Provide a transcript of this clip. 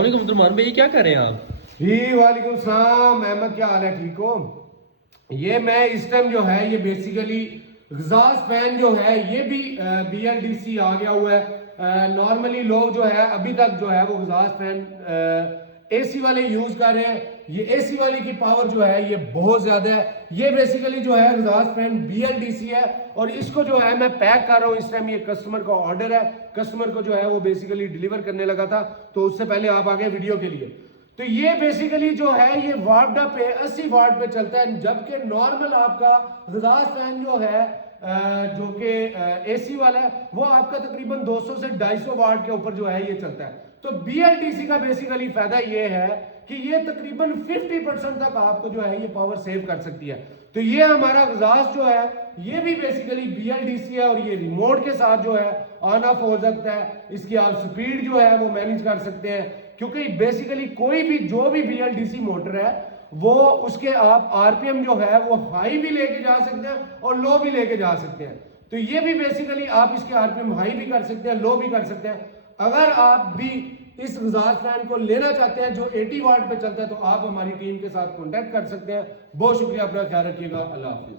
वालेकुम अब्दुलरहमान भाई, क्या कर रहे हैं आप? जी वालेकुम सलाम अहमद, क्या हाल है? ठीक हो? ये मैं इस टाइम जो है ये बेसिकली एग्जॉस्ट फैन जो है ये भी BLDC आ गया हुआ है। नॉर्मली लोग जो है अभी तक जो है वो एग्जॉस्ट फैन AC वाले यूज कर रहे हैं। ये AC वाले की पावर जो है ये बहुत ज्यादा है। ये बेसिकली जो है एग्जॉस्ट फैन BLDC है और इसको जो है मैं पैक कर रहा हूँ इस टाइम। ये कस्टमर का ऑर्डर है, कस्टमर को जो है वो बेसिकली डिलीवर करने लगा था, तो उससे पहले आप आ गए वीडियो के लिए। तो ये बेसिकली जो है ये वाट पे 80 वाट पे चलता है, जबकि नॉर्मल आपका एग्जॉस्ट फैन जो है जो कि AC वाला है वो आपका तकरीबन 200 से 250 वाट के ऊपर जो है ये चलता है। तो BLDC का बेसिकली फायदा ये है कि ये तकरीबन 50% तक आपको जो है ये पावर सेव कर सकती है। तो ये हमारा एग्जॉस्ट जो है ये भी बेसिकली BLDC है और ये रिमोट के साथ जो है ऑन ऑफ हो सकता है। इसकी आप स्पीड जो है वो मैनेज कर सकते हैं, क्योंकि बेसिकली कोई भी जो भी BLDC मोटर है वो उसके आप RPM जो है वो हाई भी लेके जा सकते हैं और लो भी लेके जा सकते हैं। तो ये भी बेसिकली आप इसके RPM हाई भी कर सकते हैं, लो भी कर सकते हैं। अगर आप भी इस एग्जॉस्ट फैन को लेना चाहते हैं जो 80 वाट पे चलता है तो आप हमारी टीम के साथ कांटेक्ट कर सकते हैं। बहुत शुक्रिया, अपना ख्याल रखिएगा। अल्लाह हाफिज।